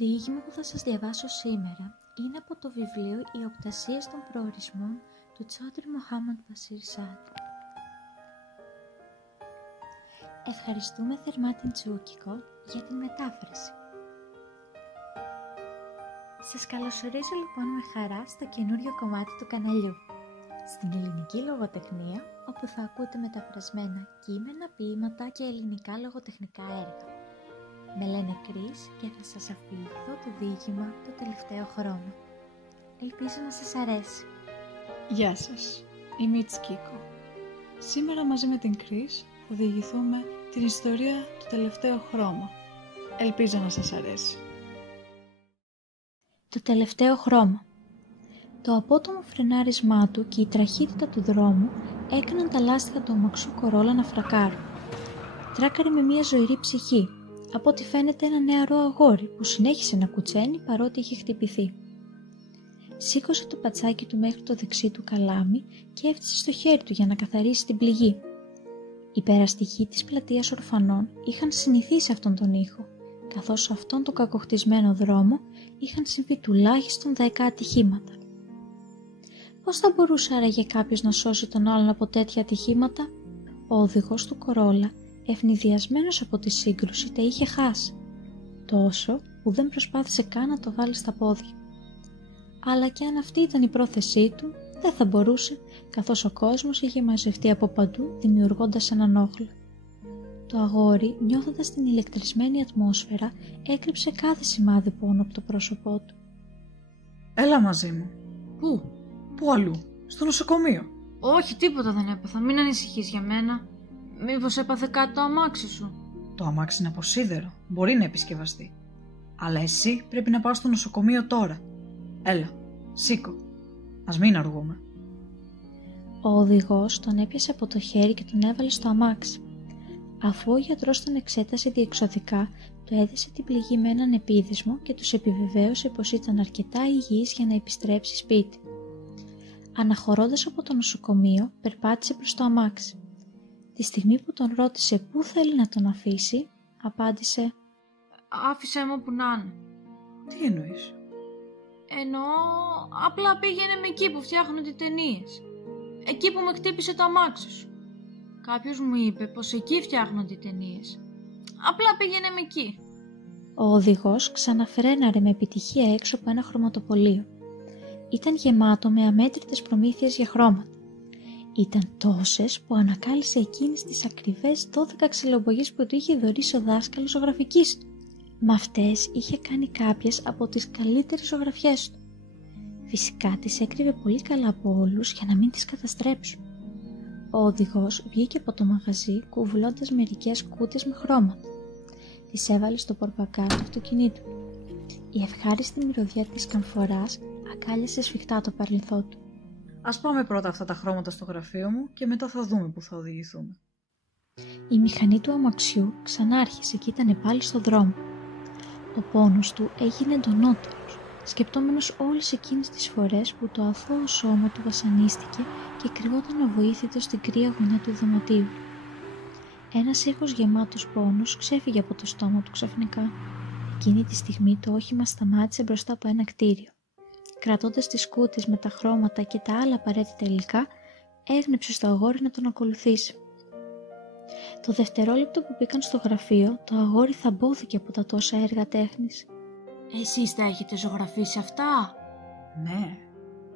διήγημα που θα σας διαβάσω σήμερα είναι από το βιβλίο «Οι οπτασίες των προορισμών» του Τσόντρι Μοχάμαντ Μπασίρ Σαάντ. Ευχαριστούμε θερμά την Τσούκικο για την μετάφραση. Σας καλωσορίζω λοιπόν με χαρά στο καινούριο κομμάτι του καναλιού, στην ελληνική λογοτεχνία, όπου θα ακούτε μεταφρασμένα κείμενα, ποίηματα και ελληνικά λογοτεχνικά έργα. Με λένε Κρίς και θα σας αφηγηθώ το διήγημα «Το τελευταίο χρώμα». Ελπίζω να σας αρέσει. Γεια σας, είμαι η Τσούκικο. Σήμερα μαζί με την Κρίς θα διηγηθούμε την ιστορία «Το τελευταίο χρώμα». Ελπίζω να σας αρέσει. Το τελευταίο χρώμα. Το απότομο φρενάρισμά του και η τραχύτητα του δρόμου έκαναν τα λάστιχα του αμαξού Κορόλα να φρακάρουν. Τράκαρε με μια ζωηρή ψυχή, από ό,τι φαίνεται ένα νεαρό αγόρι που συνέχισε να κουτσένει παρότι είχε χτυπηθεί. Σήκωσε το πατσάκι του μέχρι το δεξί του καλάμι και έφτασε στο χέρι του για να καθαρίσει την πληγή. Οι περαστικοί της πλατείας ορφανών είχαν συνηθίσει αυτόν τον ήχο, καθώς σε αυτόν τον κακοχτισμένο δρόμο είχαν συμβεί τουλάχιστον 10 ατυχήματα. Πώς θα μπορούσε άραγε κάποιος να σώσει τον άλλον από τέτοια ατυχήματα? Ο οδηγός του Κορόλα, ευνηδιασμένος από τη σύγκρουση, τα είχε χάσει, τόσο που δεν προσπάθησε καν να το βάλει στα πόδια. Αλλά και αν αυτή ήταν η πρόθεσή του, δεν θα μπορούσε, καθώς ο κόσμος είχε μαζευτεί από παντού, δημιουργώντας έναν όχλο. Το αγόρι, νιώθοντας την ηλεκτρισμένη ατμόσφαιρα, έκρυψε κάθε σημάδι πόνο από το πρόσωπό του. Έλα μαζί μου. Πού? Πού αλλού? Στο νοσοκομείο. Όχι, τίποτα δεν έπαθα, μην ανησυχείς για μένα. Μήπως έπαθε κάτι το αμάξι σου? Το αμάξι είναι από σίδερο, μπορεί να επισκευαστεί. Αλλά εσύ πρέπει να πας στο νοσοκομείο τώρα. Έλα, σήκω. Ας μην αργούμε. Ο οδηγός τον έπιασε από το χέρι και τον έβαλε στο αμάξι. Αφού ο γιατρός τον εξέτασε διεξοδικά, του έδεσε την πληγή με έναν επίδυσμο και τους επιβεβαίωσε πως ήταν αρκετά υγιής για να επιστρέψει σπίτι. Αναχωρώντας από το νοσοκομείο, περπάτησε προς το αμάξι. Τη στιγμή που τον ρώτησε πού θέλει να τον αφήσει, απάντησε «Άφησέ μου που να είναι». Τι εννοείς? Εννοώ, απλά πήγαινε με εκεί που φτιάχνονται ταινίες. Εκεί που με χτύπησε το αμάξι σου. Κάποιος μου είπε πως εκεί φτιάχνονται ταινίες. Απλά πήγαινε με εκεί. Ο οδηγός ξαναφρέναρε με επιτυχία έξω από ένα χρωματοπωλείο. Ήταν γεμάτο με αμέτρητες προμήθειες για χρώματα. Ήταν τόσες που ανακάλυψε εκείνες τις ακριβές 12 ξυλομπογιές που του είχε δωρήσει ο δάσκαλος ζωγραφικής του. Με αυτές είχε κάνει κάποιες από τις καλύτερες ζωγραφιές του. Φυσικά τις έκρυβε πολύ καλά από όλους για να μην τις καταστρέψουν. Ο οδηγός βγήκε από το μαγαζί κουβουλώντας μερικές κούτες με χρώματα. Τις έβαλε στο πορπακά του αυτοκινήτου. Η ευχάριστη μυρωδιά της καμφοράς αγκάλιασε σφιχτά το παρελθόν του. Ας πάμε πρώτα αυτά τα χρώματα στο γραφείο μου και μετά θα δούμε που θα οδηγηθούμε. Η μηχανή του αμαξιού ξανάρχισε και ήταν πάλι στο δρόμο. Ο πόνος του έγινε εντονότερος, σκεπτόμενος όλες εκείνες τις φορές που το αθώο σώμα του βασανίστηκε και κρυβόταν αβοήθητο στην κρύα γωνιά του δωματίου. Ένας ήχος γεμάτος πόνος ξέφυγε από το στόμα του ξαφνικά. Εκείνη τη στιγμή το όχημα σταμάτησε μπροστά από ένα κτίριο. Κρατώντας τις κούτες με τα χρώματα και τα άλλα απαραίτητα υλικά, έγνεψε στο αγόρι να τον ακολουθήσει. Το δευτερόλεπτο που μπήκαν στο γραφείο, το αγόρι θαμπόθηκε από τα τόσα έργα τέχνης. Εσείς τα έχετε ζωγραφίσει αυτά? Ναι,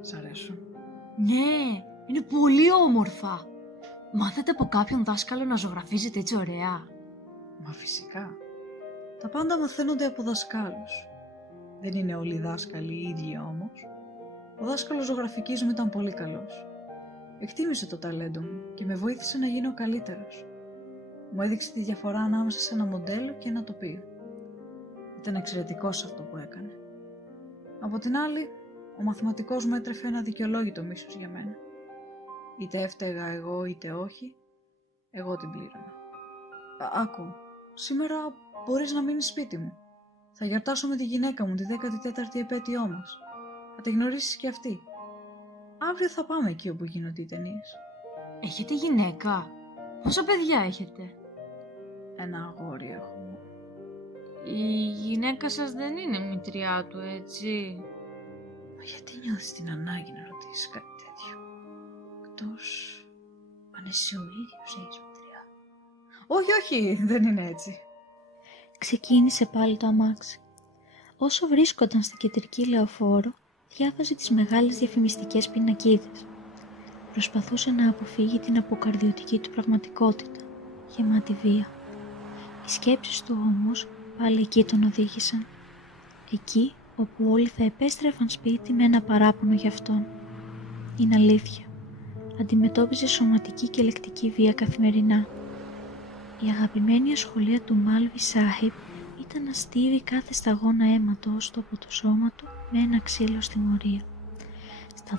σ' αρέσουν. Ναι, είναι πολύ όμορφα. Μάθατε από κάποιον δάσκαλο να ζωγραφίζετε έτσι ωραία? Μα φυσικά. Τα πάντα μαθαίνονται από δασκάλους. Δεν είναι όλοι οι δάσκαλοι οι ίδιοι όμως. Ο δάσκαλος ζωγραφικής μου ήταν πολύ καλός. Εκτίμησε το ταλέντο μου και με βοήθησε να γίνω καλύτερος. Μου έδειξε τη διαφορά ανάμεσα σε ένα μοντέλο και ένα τοπίο. Ήταν εξαιρετικός αυτό που έκανε. Από την άλλη, ο μαθηματικός μου έτρεφε ένα δικαιολόγητο μίσος για μένα. Είτε έφταιγα εγώ είτε όχι, εγώ την πλήρωνα. Άκου, σήμερα μπορείς να μείνεις σπίτι μου. Θα γιορτάσω με τη γυναίκα μου τη 14η επέτειό μας. Θα τη γνωρίσεις και αυτή. Αύριο θα πάμε εκεί όπου γίνονται οι ταινίες. Έχετε γυναίκα? Πόσα παιδιά έχετε? Ένα αγόρι έχω. Η γυναίκα σας δεν είναι μητριά του, έτσι? Μα γιατί νιώθεις την ανάγκη να ρωτήσεις κάτι τέτοιο? Εκτός αν εσύ ο ίδιος έχεις μητριά. Όχι, όχι, δεν είναι έτσι. Ξεκίνησε πάλι το αμάξι. Όσο βρίσκονταν στην κεντρική λεωφόρο, διάβαζε τις μεγάλες διαφημιστικές πινακίδες. Προσπαθούσε να αποφύγει την αποκαρδιωτική του πραγματικότητα, γεμάτη βία. Οι σκέψεις του όμως πάλι εκεί τον οδήγησαν. Εκεί όπου όλοι θα επέστρεφαν σπίτι με ένα παράπονο για αυτόν. Είναι αλήθεια. Αντιμετώπιζε σωματική και λεκτική βία καθημερινά. Η αγαπημένη ασχολία του Μάλβι Σάχιμπ ήταν να στίβει κάθε σταγόνα αίματος του από το σώμα του με ένα ξύλο στη μορία. Στα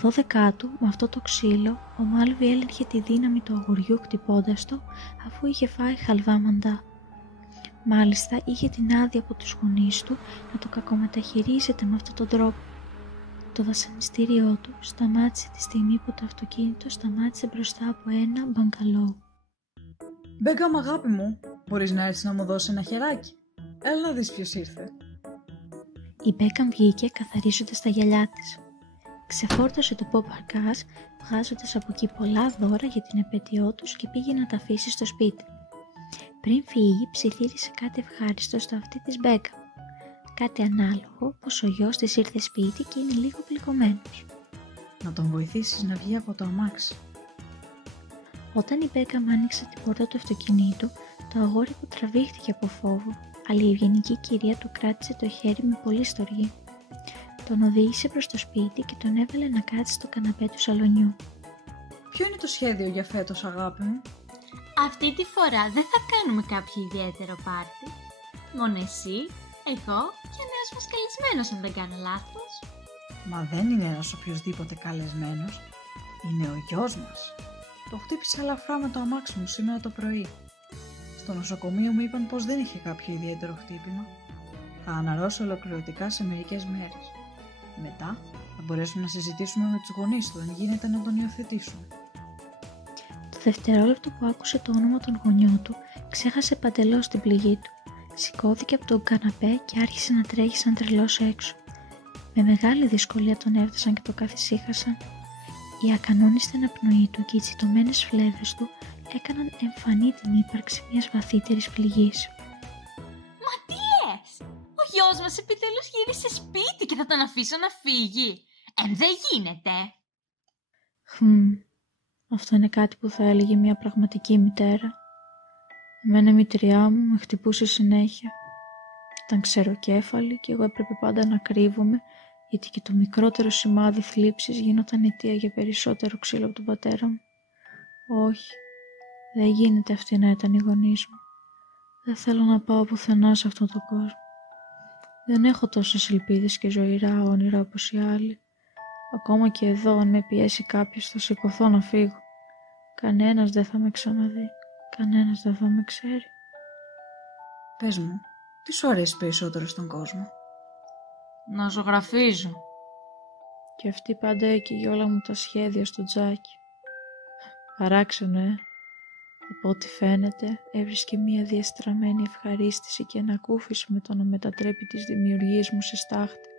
12 του, με αυτό το ξύλο, ο Μάλβι έλεγχε τη δύναμη του αγοριού χτυπώντας το, αφού είχε φάει χαλβά μαντά. Μάλιστα, είχε την άδεια από τους γονείς του να το κακομεταχειρίζεται με αυτόν τον τρόπο. Το βασανιστήριό του σταμάτησε τη στιγμή που το αυτοκίνητο σταμάτησε μπροστά από ένα μπαγκαλό. Μπέκαμ, αγάπη μου, μπορείς να έρθεις να μου δώσεις ένα χεράκι? Έλα να δεις ποιος ήρθε. Η Μπέκαμ βγήκε καθαρίζοντας τα γυαλιά της. Ξεφόρτωσε το ποπαρκάζ, βγάζοντας από εκεί πολλά δώρα για την επέτειό τους και πήγε να τα αφήσει στο σπίτι. Πριν φύγει, ψιθύρισε κάτι ευχάριστο στο αυτί της Μπέκαμ. Κάτι ανάλογο πως ο γιος της ήρθε σπίτι και είναι λίγο πληγωμένος. Να τον βοηθήσεις να βγει από το αμάξι. Όταν η Μπέκαμ άνοιξε την πόρτα του αυτοκινήτου, το αγόρι του τραβήχτηκε από φόβο, αλλά η ευγενική κυρία του κράτησε το χέρι με πολύ στοργή. Τον οδήγησε προς το σπίτι και τον έβαλε να κάτσει στο καναπέ του σαλονιού. Ποιο είναι το σχέδιο για φέτος, αγάπη μου? Αυτή τη φορά δεν θα κάνουμε κάποιο ιδιαίτερο πάρτι. Μόνο εσύ, εγώ και ο νέος μας καλεσμένος, αν δεν κάνω λάθος. Μα δεν είναι ένας οποιοσδήποτε καλεσμένος. Είναι ο γιος μας. Το χτύπησε ελαφρά με το αμάξι μου σήμερα το πρωί. Στο νοσοκομείο μου είπαν πως δεν είχε κάποιο ιδιαίτερο χτύπημα. Θα αναρρώσει ολοκληρωτικά σε μερικές μέρες. Μετά θα μπορέσουμε να συζητήσουμε με τους γονείς του αν γίνεται να τον υιοθετήσουμε. Το δευτερόλεπτο που άκουσε το όνομα των γονιών του, ξέχασε παντελώς την πληγή του. Σηκώθηκε από τον καναπέ και άρχισε να τρέχει σαν τρελός έξω. Με μεγάλη δυσκολία τον έφτασαν και το καθησύχασαν. Η ακανόνιστη αναπνοή του και οι τσιτωμένες φλέβες του έκαναν εμφανή την ύπαρξη μιας βαθύτερης πληγής. Μα τι λες! Ο γιος μας επιτέλους γύρισε σπίτι και θα τον αφήσω να φύγει. Δεν γίνεται! Αυτό είναι κάτι που θα έλεγε μια πραγματική μητέρα. Εμένα η μητριά μου με χτυπούσε συνέχεια. Ήταν ξεροκέφαλη και εγώ έπρεπε πάντα να κρύβομαι, γιατί και το μικρότερο σημάδι θλίψης γινόταν αιτία για περισσότερο ξύλο από τον πατέρα μου. Όχι, δεν γίνεται αυτή να ήταν η γονείς μου. Δεν θέλω να πάω πουθενά σε αυτόν τον κόσμο. Δεν έχω τόσες ελπίδες και ζωηρά όνειρα όπως οι άλλοι. Ακόμα και εδώ, αν με πιέσει κάποιος, θα σηκωθώ να φύγω. Κανένας δεν θα με ξαναδεί. Κανένας δεν θα με ξέρει. Πες μου, τι σου αρέσει περισσότερο στον κόσμο? Να ζωγραφίζω. Και αυτή πάντα έκαιγε όλα μου τα σχέδια στο τζάκι. Παράξενο, Από ό,τι φαίνεται, έβρισκε μία διαστραμμένη ευχαρίστηση και ανακούφιση με το να μετατρέπει τις δημιουργίες μου σε στάχτη.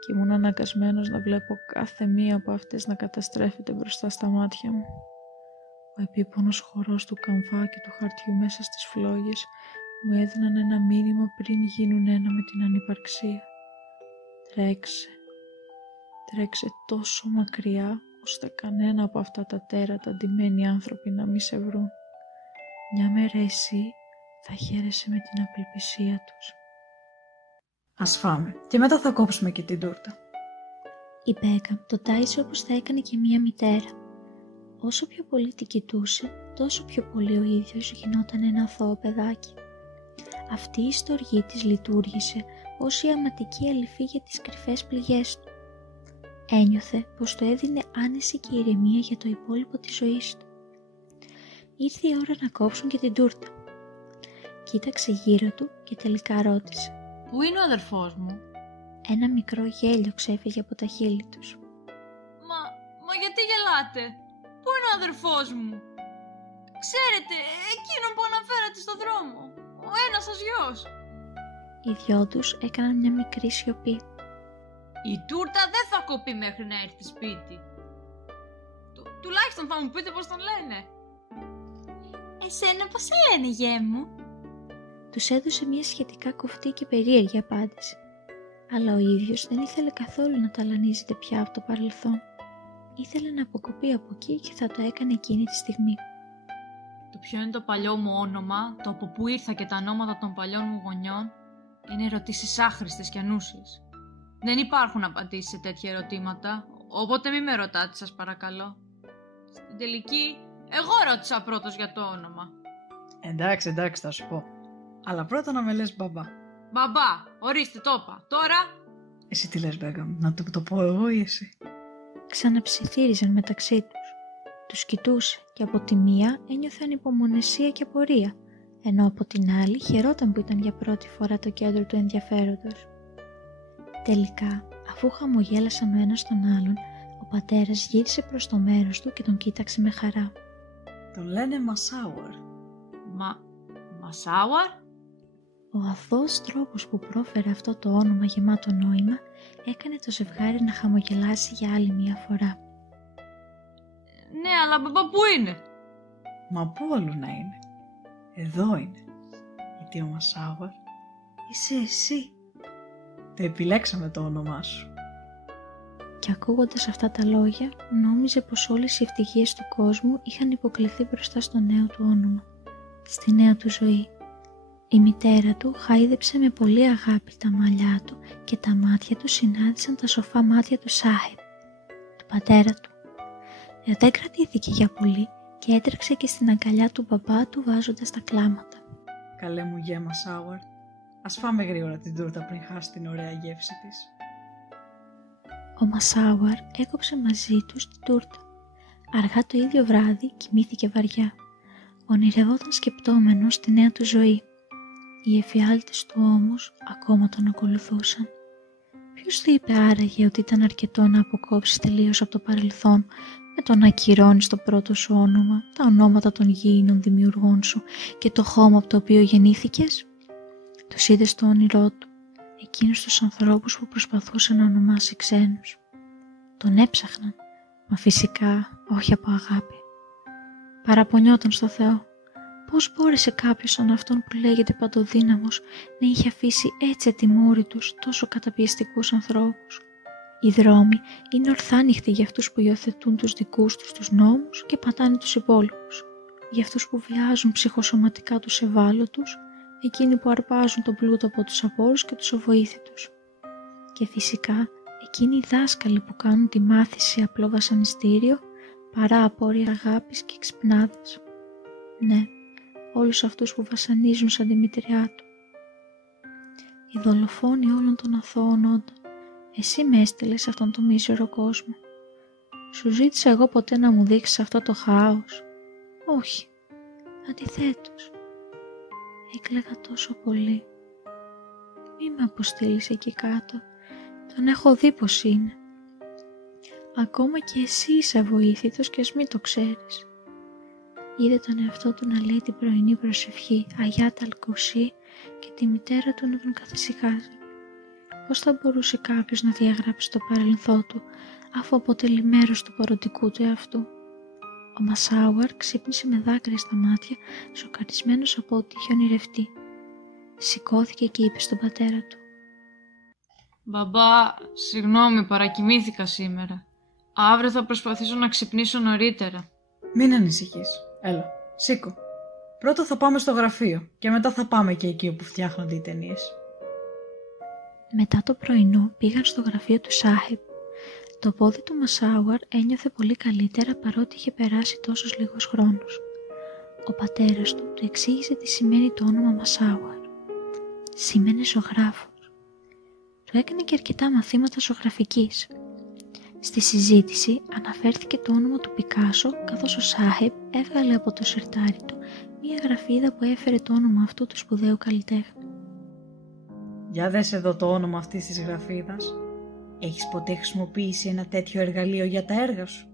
Και ήμουν αναγκασμένος να βλέπω κάθε μία από αυτές να καταστρέφεται μπροστά στα μάτια μου. Ο επίπονος χορός του καμφά και του χαρτιού μέσα στις φλόγες μου έδιναν ένα μήνυμα πριν γίνουν ένα με την ανυπαρξία. Τρέξε. Τρέξε τόσο μακριά, ώστε κανένα από αυτά τα τέρατα ντυμένοι άνθρωποι να μη σε βρουν. Μια μέρα εσύ θα χαίρεσαι με την απελπισία τους. Ας φάμε και μετά θα κόψουμε και την τούρτα. Η Μπέκαμ το τάισε όπως θα έκανε και μια μητέρα. Όσο πιο πολύ την κοιτούσε, τόσο πιο πολύ ο ίδιος γινόταν ένα αθώο παιδάκι. Αυτή η στοργή της λειτουργήσε ως η αματική αληφή για τις κρυφές πληγές του. Ένιωθε πως το έδινε άνεση και ηρεμία για το υπόλοιπο της ζωής του. Ήρθε η ώρα να κόψουν και την τούρτα. Κοίταξε γύρω του και τελικά ρώτησε: «Πού είναι ο αδερφός μου?» Ένα μικρό γέλιο ξέφυγε από τα χείλη τους. Μα γιατί γελάτε? Πού είναι ο αδερφός μου? Ξέρετε, εκείνον που αναφέρατε στο δρόμο. Ο ένας σας γιος. Οι δυο τους έκαναν μια μικρή σιωπή. Η τούρτα δεν θα κοπεί μέχρι να έρθει σπίτι. Τουλάχιστον θα μου πείτε πώς τον λένε. Εσένα πώς σε λένε, γέ μου? Τους έδωσε μια σχετικά κοφτή και περίεργη απάντηση. Αλλά ο ίδιος δεν ήθελε καθόλου να ταλανίζεται πια από το παρελθόν. Ήθελε να αποκοπεί από εκεί και θα το έκανε εκείνη τη στιγμή. Το ποιο είναι το παλιό μου όνομα, το από πού ήρθα και τα ονόματα των παλιών μου γονιών, είναι ερωτήσεις άχρηστες και ανούσιες. Δεν υπάρχουν απαντήσεις σε τέτοια ερωτήματα, οπότε μη με ρωτάτε σας παρακαλώ. Στην τελική, εγώ ρώτησα πρώτος για το όνομα. Εντάξει, θα σου πω. Αλλά πρώτα να με λες μπαμπά. Μπαμπά, ορίστε το είπα. Τώρα... Εσύ τι λες, Μπέγκα μου, να το πω εγώ ή εσύ? Ξαναψιθύριζαν μεταξύ τους. Τους κοιτούσε και από τη μία ένιωθε ανυπομονησία και απορία, ενώ από την άλλη χαιρόταν που ήταν για πρώτη φορά το κέντρο του ενδιαφέροντος. Τελικά, αφού χαμογέλασαν ο ένας τον άλλον, ο πατέρας γύρισε προς το μέρος του και τον κοίταξε με χαρά. Τον λένε Μασάουαρ. Μασάουαρ? Ο αθώος τρόπος που πρόφερε αυτό το όνομα γεμάτο νόημα έκανε το ζευγάρι να χαμογελάσει για άλλη μια φορά. Ναι, αλλά μπαμπά πού είναι? Μα πού αλλού να είναι? Εδώ είναι. Γιατί ο Μασάουαρ είσαι εσύ. Το επιλέξαμε το όνομά σου. Και ακούγοντας αυτά τα λόγια, νόμιζε πως όλες οι ευτυχίες του κόσμου είχαν υποκληθεί μπροστά στο νέο του όνομα, στη νέα του ζωή. Η μητέρα του χάιδεψε με πολύ αγάπη τα μαλλιά του και τα μάτια του συνάντησαν τα σοφά μάτια του Σάχιπ, του πατέρα του. Δεν κρατήθηκε για πολύ και έτρεξε και στην αγκαλιά του μπαμπά του βάζοντας τα κλάματα. Καλέ μου γέ Μασάουαρ, ας φάμε γρήγορα την τούρτα πριν χάσει την ωραία γεύση της. Ο Μασάουαρ έκοψε μαζί τους την τούρτα. Αργά το ίδιο βράδυ κοιμήθηκε βαριά. Ονειρευόταν σκεπτόμενος τη νέα του ζωή. Οι εφιάλτες του όμως ακόμα τον ακολουθούσαν. Ποιος του είπε άραγε ότι ήταν αρκετό να αποκόψεις τελείως από το παρελθόν με το να ακυρώνεις το πρώτο σου όνομα, τα ονόματα των γήινων δημιουργών σου και το χώμα από το οποίο γεννήθηκες? Τους είδε στο όνειρό του, εκείνους τους ανθρώπους που προσπαθούσαν να ονομάσει ξένους. Τον έψαχναν, μα φυσικά όχι από αγάπη. Παραπονιόταν στο Θεό. Πώς μπόρεσε κάποιος σαν αυτόν που λέγεται παντοδύναμος να είχε αφήσει έτσι ατιμόρυτους τους τόσο καταπιεστικούς ανθρώπους? Οι δρόμοι είναι ορθάνυχτοι για αυτούς που υιοθετούν τους δικούς τους νόμους και πατάνε τους υπόλοιπους. Για αυτούς που βιάζουν ψυχοσωματικά τους ευάλωτους, εκείνοι που αρπάζουν τον πλούτο από τους απόρους και τους αβοήθητους. Και φυσικά εκείνοι οι δάσκαλοι που κάνουν τη μάθηση απλό βασανιστήριο παρά απόρρια αγάπης και ξυπνάδας. Ναι, όλους αυτούς που βασανίζουν σαν τη μητριά του. Οι δολοφόνοι όλων των αθώων όντων. Εσύ με έστειλες σε αυτόν τον μίζερο κόσμο. Σου ζήτησα εγώ ποτέ να μου δείξεις αυτό το χάος? Όχι, αντιθέτως. Έκλαιγα τόσο πολύ. Μη με αποστείλεις εκεί κάτω. Τον έχω δει πως είναι. Ακόμα και εσύ είσαι αβοήθητος και ας μην το ξέρεις. Είδε τον εαυτό του να λέει την πρωινή προσευχή Αγιάτα Αλκουσί και τη μητέρα του να τον καθησυχάζει. Πώς θα μπορούσε κάποιος να διαγράψει το παρελθόν του αφού αποτελεί μέρος του παροντικού του εαυτού? Ο Μασάουαρ ξύπνησε με δάκρυα στα μάτια, σοκαρισμένος από ό,τι είχε ονειρευτεί. Σηκώθηκε και είπε στον πατέρα του: Μπαμπά, συγγνώμη, παρακοιμήθηκα σήμερα. Αύριο θα προσπαθήσω να ξυπνήσω νωρίτερα. Μην ανησυχείς. Έλα, σήκω. Πρώτα θα πάμε στο γραφείο και μετά θα πάμε και εκεί όπου φτιάχνονται οι ταινίες. Μετά το πρωινό πήγαν στο γραφείο του Σάχιπ. Το πόδι του Μασάουαρ ένιωθε πολύ καλύτερα παρότι είχε περάσει τόσος λίγος χρόνος. Ο πατέρας του εξήγησε τι σημαίνει το όνομα Μασάουαρ. Σήμαινε ζωγράφος. Του έκανε και αρκετά μαθήματα ζωγραφικής. Στη συζήτηση αναφέρθηκε το όνομα του Πικάσο, καθώς ο Σάχιπ έβγαλε από το σιρτάρι του μία γραφίδα που έφερε το όνομα αυτού του σπουδαίου καλλιτέχνη. Για δες εδώ το όνομα αυτής της γραφίδας. Έχεις ποτέ χρησιμοποιήσει ένα τέτοιο εργαλείο για τα έργα σου?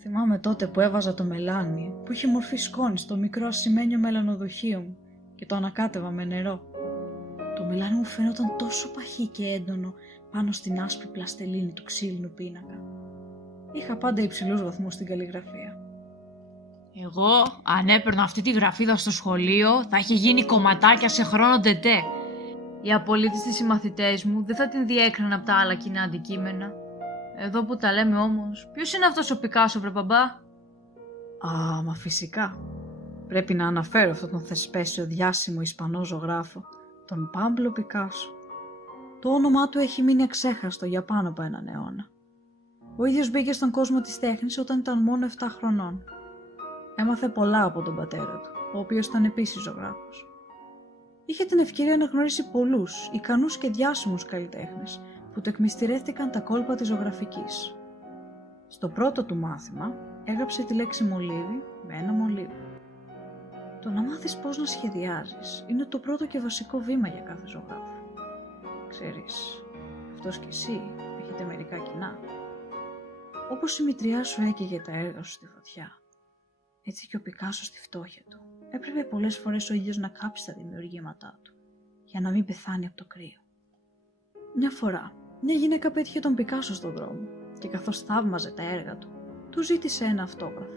Θυμάμαι τότε που έβαζα το μελάνι που είχε μορφή σκόνη στο μικρό ασημένιο μελανοδοχείο μου και το ανακάτευα με νερό. Το μελάνι μου φαίνονταν τόσο παχύ και έντονο πάνω στην άσπρη πλαστελίνη του ξύλινου πίνακα. Είχα πάντα υψηλούς βαθμούς στην καλλιγραφία. Εγώ, αν έπαιρνα αυτή τη γραφίδα στο σχολείο, θα είχε γίνει κομματάκια σε χρόνο τετέ. Οι απολύτιστοι συμμαθητές μου δεν θα την διέκριναν από τα άλλα κοινά αντικείμενα. Εδώ που τα λέμε όμως, ποιος είναι αυτός ο Πικάσο, βρε μπαμπά? Μα φυσικά. Πρέπει να αναφέρω αυτόν τον θεσπέσιο διάσημο Ισπανό ζωγράφο, τον Πάμπλο Πικάσο. Το όνομά του έχει μείνει αξέχαστο για πάνω από έναν αιώνα. Ο ίδιος μπήκε στον κόσμο της τέχνης όταν ήταν μόνο 7 χρονών. Έμαθε πολλά από τον πατέρα του, ο οποίος ήταν επίσης ζωγράφος. Είχε την ευκαιρία να γνωρίσει πολλούς, ικανούς και διάσημους καλλιτέχνες, που του εκμυστηρεύτηκαν τα κόλπα της ζωγραφικής. Στο πρώτο του μάθημα έγραψε τη λέξη μολύβι με ένα μολύβι. Το να μάθεις πώς να σχεδιάζεις είναι το πρώτο και βασικό βήμα για κάθε ζωγράφο. Ξέρεις, αυτός κι εσύ έχετε μερικά κοινά. Όπως η μητριά σου έκαιγε τα έργα σου στη φωτιά, έτσι και ο Πικάσο στη φτώχεια του. Έπρεπε πολλές φορές ο ίδιος να κάψει τα δημιουργήματά του, για να μην πεθάνει από το κρύο. Μια φορά, μια γυναίκα πέτυχε τον Πικάσο στον δρόμο και καθώς θαύμαζε τα έργα του, του ζήτησε ένα αυτόγραφο.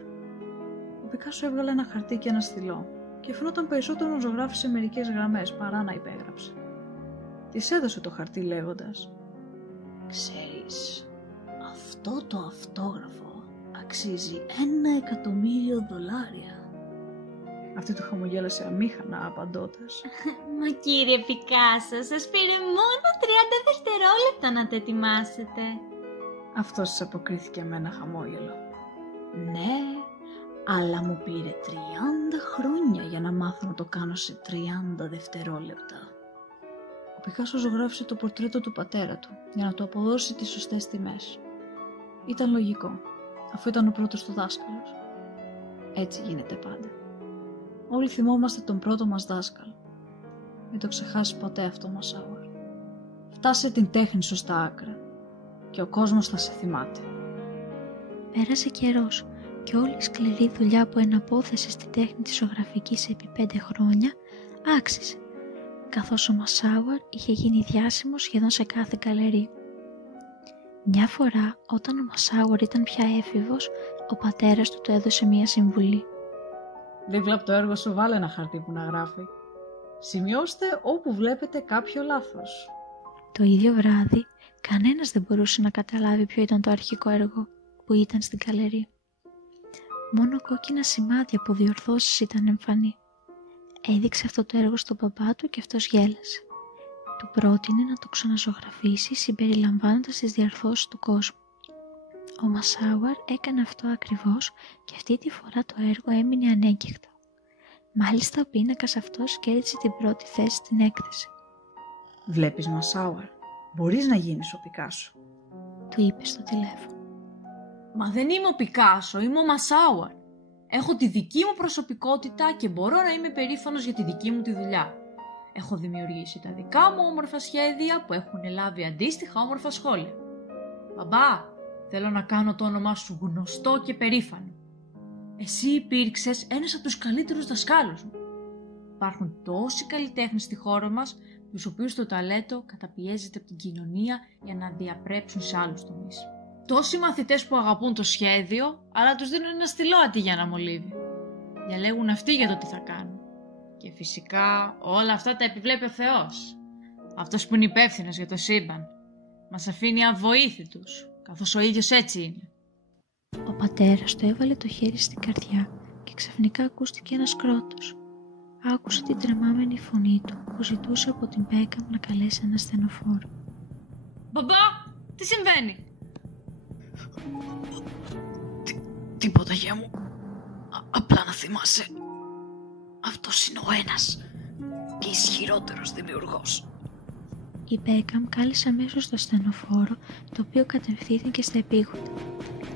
Ο Πικάσο έβγαλε ένα χαρτί και ένα στυλό και φαινόταν περισσότερο να ζωγράφησε μερικές γραμμές παρά να υπέγραψε. Της έδωσε το χαρτί λέγοντας: «Ξέρεις, αυτό το αυτόγραφο αξίζει $1.000.000. Αυτή του χαμογέλασε αμήχανα απαντώντας: «Μα κύριε Πικάσο, σας πήρε μόνο 30 δευτερόλεπτα να το ετοιμάσετε». Αυτός της αποκρίθηκε με ένα χαμόγελο: «Ναι, αλλά μου πήρε 30 χρόνια για να μάθω να το κάνω σε 30 δευτερόλεπτα». Ο Πικάσο ζωγράφισε το πορτρέτο του πατέρα του για να του αποδώσει τις σωστές τιμές. Ήταν λογικό, αφού ήταν ο πρώτος του δάσκαλος. Έτσι γίνεται πάντα. Όλοι θυμόμαστε τον πρώτο μας δάσκαλο. Μην το ξεχάσεις ποτέ αυτό, Μασάουερ. Φτάσε την τέχνη σου στα άκρα και ο κόσμος θα σε θυμάται. Πέρασε καιρός και όλη η σκληρή δουλειά που εναπόθεσε στη τέχνη της ζωγραφικής επί 5 χρόνια άξιζε, καθώς ο Μασάουερ είχε γίνει διάσημος σχεδόν σε κάθε γκαλερί. Μια φορά, όταν ο Μασάουερ ήταν πια έφηβος, ο πατέρας του έδωσε μία συμβουλή. «Δίπλα από το έργο σου βάλε ένα χαρτί που να γράφει. Σημειώστε όπου βλέπετε κάποιο λάθος». Το ίδιο βράδυ, κανένας δεν μπορούσε να καταλάβει ποιο ήταν το αρχικό έργο που ήταν στην γκαλερί. Μόνο κόκκινα σημάδια από διορθώσεις ήταν εμφανή. Έδειξε αυτό το έργο στον μπαμπά του και αυτός γέλασε. Του πρότεινε να το ξαναζωγραφίσει συμπεριλαμβάνοντας τις διορθώσεις του κόσμου. Ο Μασάουερ έκανε αυτό ακριβώς και αυτή τη φορά το έργο έμεινε ανέγκυχτο. Μάλιστα ο πίνακας αυτός κέρδισε την πρώτη θέση στην έκθεση. «Βλέπεις, Μασάουερ, μπορείς να γίνεις ο Πικάσο», του είπε στο τηλέφωνο. «Μα δεν είμαι ο Πικάσο, είμαι ο Μασάουερ. Έχω τη δική μου προσωπικότητα και μπορώ να είμαι περήφανος για τη δική μου τη δουλειά. Έχω δημιουργήσει τα δικά μου όμορφα σχέδια που έχουν λάβει αντίστοιχα όμορφα σχόλια. Μπαμπά, θέλω να κάνω το όνομά σου γνωστό και περήφανο. Εσύ υπήρξες ένας από τους καλύτερους δασκάλους μου. Υπάρχουν τόσοι καλλιτέχνες στη χώρα μας, τους οποίους το ταλέντο καταπιέζεται από την κοινωνία για να διαπρέψουν σε άλλους τομείς. Τόσοι μαθητές που αγαπούν το σχέδιο, αλλά τους δίνουν ένα στυλό αντί για ένα μολύβι. Διαλέγουν αυτοί για το τι θα κάνουν. Και φυσικά όλα αυτά τα επιβλέπει ο Θεός. Αυτός που είναι υπεύθυνος για το σύμπαν. Μας αφήνει αβοήθητους, καθώς ο ίδιος έτσι είναι». Ο πατέρας του έβαλε το χέρι στην καρδιά και ξαφνικά ακούστηκε ένας κρότος. Άκουσε την τρεμάμενη φωνή του που ζητούσε από την Μπέκαμ να καλέσει ένα ασθενοφόρο. «Μπαμπά, τι συμβαίνει?» Τίποτα, γεια μου. Απλά να θυμάσαι. Αυτός είναι ο ένας και ισχυρότερος δημιουργός». Η Μπέκαμ κάλεσε αμέσως το ασθενοφόρο, το οποίο κατευθύνθηκε στα επίγοντα.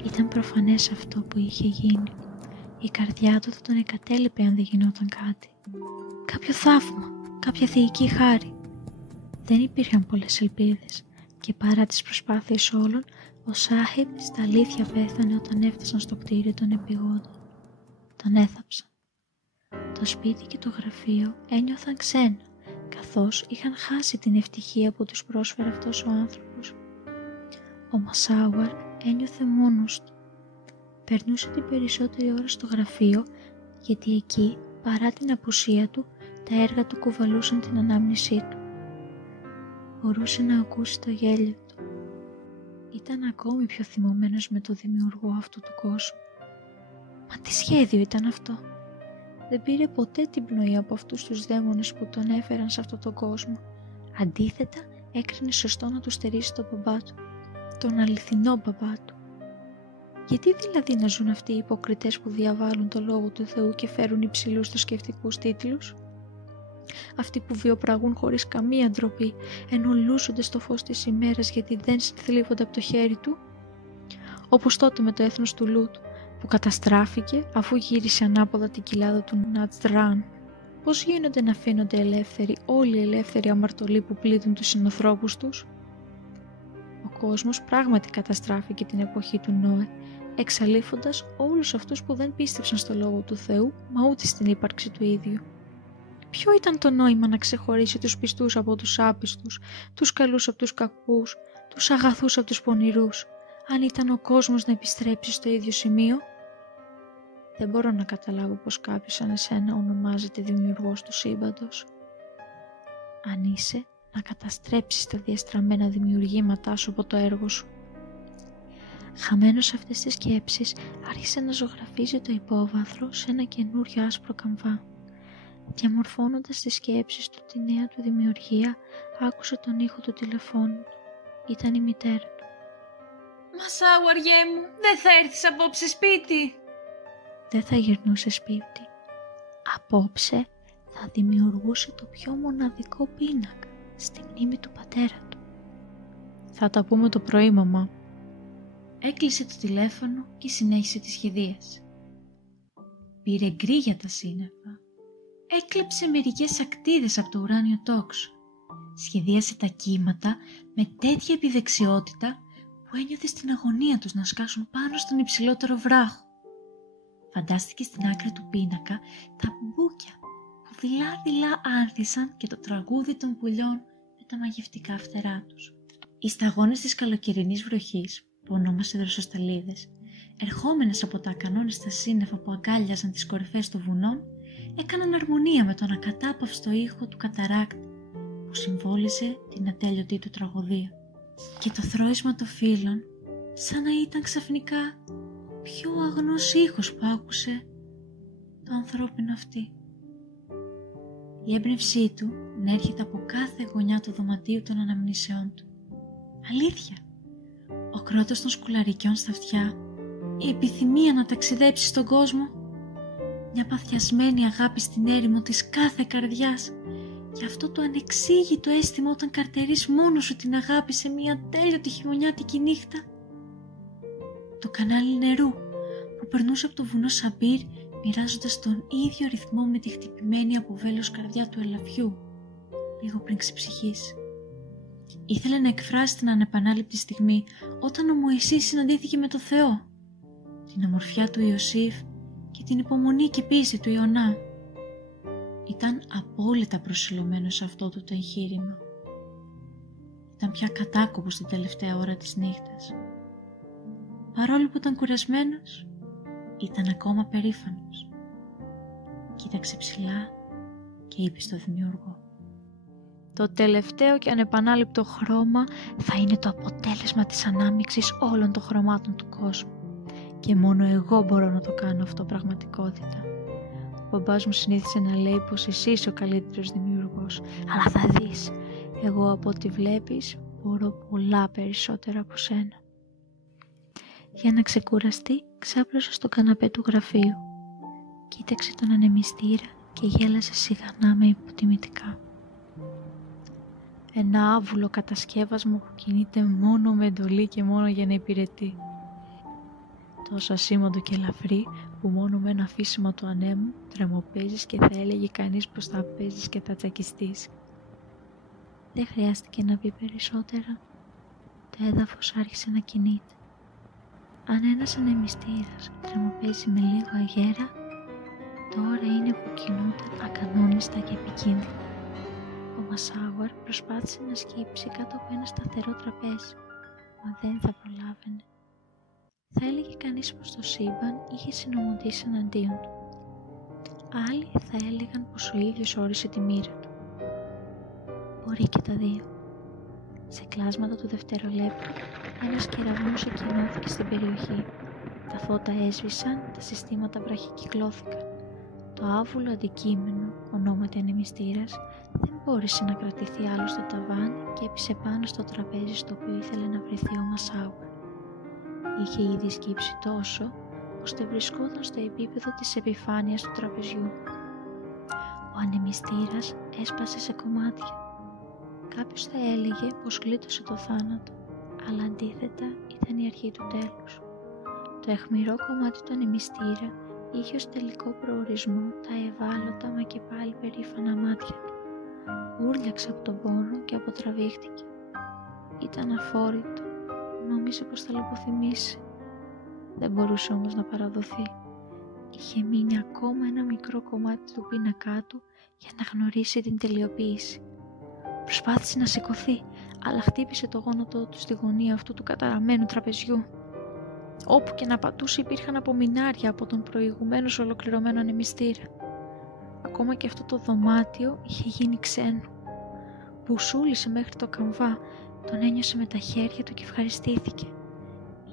Ήταν προφανές αυτό που είχε γίνει. Η καρδιά του θα τον εκατέλειπε αν δεν γινόταν κάτι. Κάποιο θαύμα, κάποια θεϊκή χάρη. Δεν υπήρχαν πολλές ελπίδες και παρά τις προσπάθειες όλων, ο Σάχιμπ στα αλήθεια πέθανε όταν έφτασαν στο κτίριο των επιγόντων. Τον έθαψαν. Το σπίτι και το γραφείο ένιωθαν ξένα, καθώς είχαν χάσει την ευτυχία που τους πρόσφερε αυτός ο άνθρωπος. Ο Μασάουαρ ένιωθε μόνος του. Περνούσε την περισσότερη ώρα στο γραφείο, γιατί εκεί, παρά την απουσία του, τα έργα του κουβαλούσαν την ανάμνησή του. Μπορούσε να ακούσει το γέλιο του. Ήταν ακόμη πιο θυμωμένος με το δημιουργό αυτού του κόσμου. Μα τι σχέδιο ήταν αυτό! Δεν πήρε ποτέ την πνοή από αυτούς τους δαίμονες που τον έφεραν σε αυτόν τον κόσμο. Αντίθετα, έκρινε σωστό να του στερήσει τον μπαμπά του, τον αληθινό μπαμπά του. Γιατί δηλαδή να ζουν αυτοί οι υποκριτές που διαβάλλουν το λόγο του Θεού και φέρουν υψηλούς θρησκευτικούς τίτλους? Αυτοί που βιοπραγούν χωρίς καμία ντροπή, ενώ λούζονται στο φως της ημέρας γιατί δεν συνθλίβονται από το χέρι του? Όπως τότε με το έθνος του Λούτ, που καταστράφηκε αφού γύρισε ανάποδα την κοιλάδα του Νατζράν. Πώς γίνονται να αφήνονται ελεύθεροι όλοι οι ελεύθεροι αμαρτωλοί που πλήττουν τους συνανθρώπους τους? Ο κόσμος πράγματι καταστράφηκε την εποχή του Νόε, εξαλείφοντας όλους αυτούς που δεν πίστεψαν στο λόγο του Θεού, μα ούτε στην ύπαρξη του ίδιου. Ποιο ήταν το νόημα να ξεχωρίσει τους πιστούς από τους άπιστους, τους καλούς από τους κακούς, τους αγαθούς από τους πονηρούς, αν ήταν ο κόσμος να επιστρέψει στο ίδιο σημείο? Δεν μπορώ να καταλάβω πως κάποιος σαν εσένα ονομάζεται δημιουργός του σύμπαντος. Αν είσαι, να καταστρέψεις τα διαστραμμένα δημιουργήματά σου από το έργο σου. Χαμένος σε αυτές τις σκέψεις, άρχισε να ζωγραφίζει το υπόβαθρο σε ένα καινούριο άσπρο καμβά. Διαμορφώνοντας τις σκέψεις του τη νέα του δημιουργία, άκουσε τον ήχο του τηλεφώνου του. Ήταν η μητέρα του. Μασάουαρ, γέ μου, δεν θα έρθεις απόψε σπίτι? Δεν θα γυρνούσε σπίτι. Απόψε θα δημιουργούσε το πιο μοναδικό πίνακα στη μνήμη του πατέρα του. Θα τα πούμε το πρωί, μαμά. Έκλεισε το τηλέφωνο και συνέχισε τη σχεδίαση. Πήρε γκρι για τα σύννεφα. Έκλεψε μερικές ακτίδες από το ουράνιο τόξο. Σχεδίασε τα κύματα με τέτοια επιδεξιότητα που ένιωθε στην αγωνία τους να σκάσουν πάνω στον υψηλότερο βράχο. Φαντάστηκε στην άκρη του πίνακα τα μπουκιά που δειλά-δειλά άνθησαν και το τραγούδι των πουλιών με τα μαγευτικά φτερά τους. Οι σταγόνες της καλοκαιρινής βροχής, που ονόμασε δροσοσταλίδες, ερχόμενες από τα ακανόνιστα σύννεφα που αγκάλιαζαν τις κορυφές των βουνών, έκαναν αρμονία με τον ακατάπαυστο ήχο του καταράκτη που συμβόλιζε την ατέλειωτή του τραγωδία. Και το θρώισμα των φύλων σαν να ήταν ξαφνικά ο πιο αγνός ήχος που άκουσε το ανθρώπινο αυτή. Η έμπνευσή του να έρχεται από κάθε γωνιά του δωματίου των αναμνήσεών του. Αλήθεια! Ο κρότος των σκουλαρικιών στα αυτιά, η επιθυμία να ταξιδέψει στον κόσμο, μια παθιασμένη αγάπη στην έρημο της κάθε καρδιάς και αυτό το ανεξήγητο αίσθημα όταν καρτερείς μόνος σου την αγάπη σε μια τέλειωτη χειμωνιάτικη νύχτα. Το κανάλι νερού που περνούσε από το βουνό Σαμπίρ μοιράζοντας τον ίδιο ρυθμό με τη χτυπημένη από βέλος καρδιά του ελαφιού, λίγο πριν ξεψυχήσει. Ήθελε να εκφράσει την ανεπανάληπτη στιγμή όταν ο Μωυσής συναντήθηκε με το Θεό, την ομορφιά του Ιωσήφ και την υπομονή και πίστη του Ιωνά. Ήταν απόλυτα προσιλωμένος σε αυτό το εγχείρημα. Ήταν πια κατάκοπος στην τελευταία ώρα της νύχτας. Παρόλο που ήταν κουρασμένος, ήταν ακόμα περήφανος. Κοίταξε ψηλά και είπε στο δημιουργό: Το τελευταίο και ανεπανάληπτο χρώμα θα είναι το αποτέλεσμα της ανάμειξης όλων των χρωμάτων του κόσμου. Και μόνο εγώ μπορώ να το κάνω αυτό πραγματικότητα. Ο μπαμπάς μου συνήθισε να λέει πως εσύ είσαι ο καλύτερος δημιουργός, αλλά θα δεις, εγώ από ό,τι βλέπεις μπορώ πολλά περισσότερα από σένα. Για να ξεκουραστεί, ξάπλωσε στο καναπέ του γραφείου. Κοίταξε τον ανεμιστήρα και γέλασε σιγανά με υποτιμητικά. Ένα άβουλο κατασκεύασμα που κινείται μόνο με εντολή και μόνο για να υπηρετεί. Τόσο ασήμαντο και ελαφρύ που μόνο με ένα αφήσιμα του ανέμου τρεμοπαίζεις και θα έλεγε κανείς πως θα παίζεις και θα τσακιστείς. Δεν χρειάστηκε να πει περισσότερα. Το έδαφος άρχισε να κινείται. Αν ένας ανεμιστήρας τρεμοπαίζει με λίγο αγέρα, τώρα είναι που κινούνται ακανόνιστα και επικίνδυνα. Ο Ο Μασάουαρ προσπάθησε να σκύψει κάτω από ένα σταθερό τραπέζι, μα δεν θα προλάβαινε. Θα έλεγε κανείς πως το σύμπαν είχε συνομωτήσει εναντίον του. Άλλοι θα έλεγαν πως ο ίδιος όρισε τη μοίρα του. Μπορεί και τα δύο. Σε κλάσματα του δευτερολέπτου, ένας κεραυνός εκκοινώθηκε στην περιοχή. Τα φώτα έσβησαν, τα συστήματα βραχικυκλώθηκαν. Το άβουλο αντικείμενο, ονόματι ανεμιστήρας, δεν μπόρεσε να κρατηθεί άλλο στο ταβάνι και έπεισε πάνω στο τραπέζι στο οποίο ήθελε να βρεθεί ο Μασάουαρ. Είχε ήδη σκύψει τόσο, ώστε βρισκόταν στο επίπεδο της επιφάνειας του τραπεζιού. Ο ανεμιστήρας έσπασε σε κομμάτια. Κάποιος θα έλεγε πως γλίτωσε το θάνατο, αλλά αντίθετα ήταν η αρχή του τέλους. Το αιχμηρό κομμάτι του ανεμιστήρα είχε ως τελικό προορισμό τα ευάλωτα μα και πάλι περήφανα μάτια του. Ούρλιαξε από τον πόνο και αποτραβήχτηκε. Ήταν αφόρητο, νόμιζε πως θα λιποθυμήσει. Δεν μπορούσε όμως να παραδοθεί. Είχε μείνει ακόμα ένα μικρό κομμάτι του πίνακά του για να γνωρίσει την τελειοποίηση. Προσπάθησε να σηκωθεί, αλλά χτύπησε το γόνατό του στη γωνία αυτού του καταραμένου τραπεζιού. Όπου και να πατούσε υπήρχαν απομεινάρια από τον προηγουμένως ολοκληρωμένο ανεμιστήρα. Ακόμα και αυτό το δωμάτιο είχε γίνει ξένο. Μπουσούλησε μέχρι το καμβά, τον ένιωσε με τα χέρια του και ευχαριστήθηκε.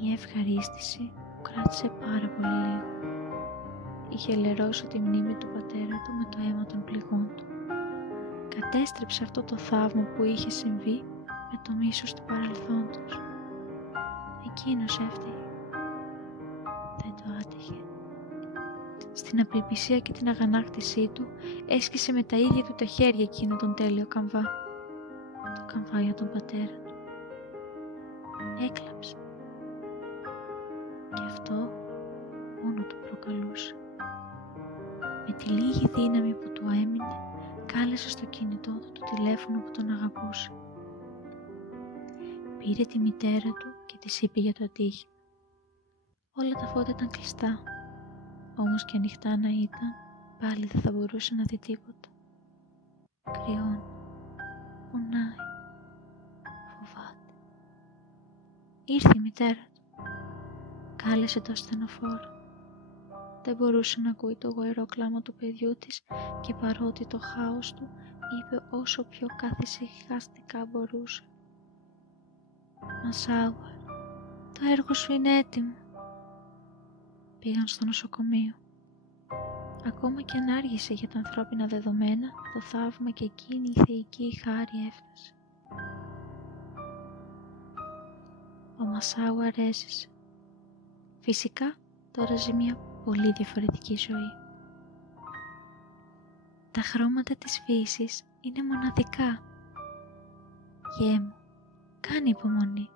Μια ευχαρίστηση που κράτησε πάρα πολύ λίγο. Είχε λερώσει τη μνήμη του πατέρα του με το αίμα των πληγών του. Κατέστρεψε αυτό το θαύμα που είχε συμβεί με το μίσος του παρελθόντος. Εκείνος έφταιγε. Δεν το άτυχε. Στην απελπισία και την αγανάκτησή του έσκησε με τα ίδια του τα χέρια εκείνο τον τέλειο καμβά. Το καμβά για τον πατέρα του. Έκλαψε. Και αυτό μόνο του προκαλούσε. Με τη λίγη δύναμη που του έμεινε, κάλεσε στο κινητό του το τηλέφωνο που τον αγαπούσε. Πήρε τη μητέρα του και της είπε για το ατύχημα. Όλα τα φώτα ήταν κλειστά, όμως και ανοιχτά να ήταν, πάλι δεν θα μπορούσε να δει τίποτα. Κρυώνει, πονάει, φοβάται. Ήρθε η μητέρα του. Κάλεσε το ασθενοφόρο. Δεν μπορούσε να ακούει το γοερό κλάμα του παιδιού της και παρότι το χάος του είπε όσο πιο καθησυχαστικά μπορούσε. Μασάουαρ, το έργο σου είναι έτοιμο. Πήγαν στο νοσοκομείο. Ακόμα και αν άργησε για τα ανθρώπινα δεδομένα, το θαύμα και εκείνη η θεϊκή χάρη έφτασε. Ο Μασάουαρ έζησε. Φυσικά τώρα ζει μια πολύ διαφορετική ζωή. Τα χρώματα της φύσης είναι μοναδικά. Γιέ μου, κάνε υπομονή.